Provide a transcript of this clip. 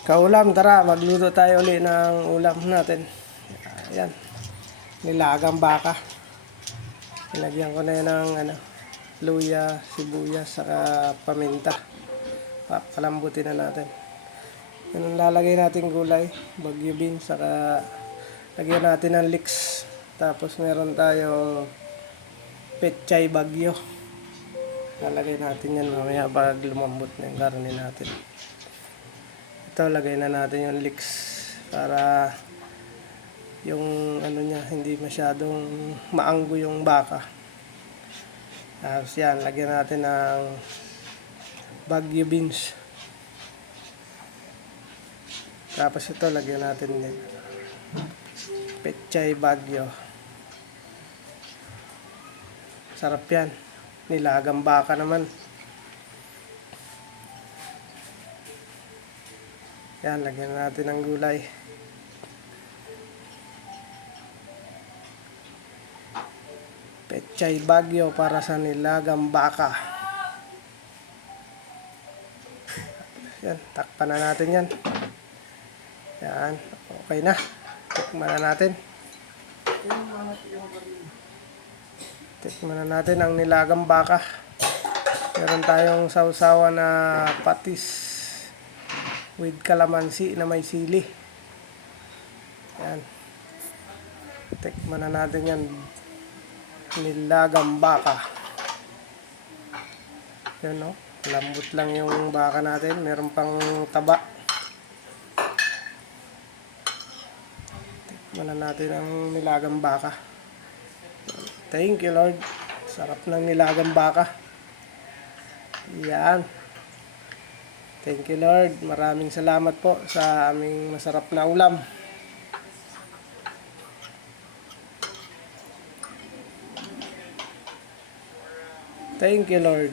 Kaulam, tara, magluto tayo uli ng ulam natin. Ayan, nilagang baka. Nilagyan ko na yan ng luya, sibuyas, saka paminta. Palambutin na natin. Yan ang lalagay natin gulay, bagyo beans, saka lagyan natin ng leeks. Tapos meron tayong pechay bagyo. Lalagay natin yan mamaya pag lumambot na yung karne natin. Ito, lagay na natin yung leeks para yung niya hindi masyadong maanggo yung baka. Tapos yan, lagyan natin ng bagyo beans. Tapos ito, lagyan natin din pechay bagyo. Sarap yan. Nilagang baka naman. Yan, lagyan natin ng gulay. Pechay bagyo para sa nilagang baka. Yan, takpan na natin yan. Yan, okay na. Tikman na natin. Tikman na natin ang nilagang baka. Meron tayong sausawa na patis with kalamansi na may sili. Yan. Tikman na natin yan. Nilagang baka. Yan, no? Lambot lang yung baka natin. Meron pang taba. Tikman na natin ang nilagang baka. Thank you, Lord. Sarap ng nilagang baka. Yan. Thank you, Lord. Maraming salamat po sa aming masarap na ulam. Thank you, Lord.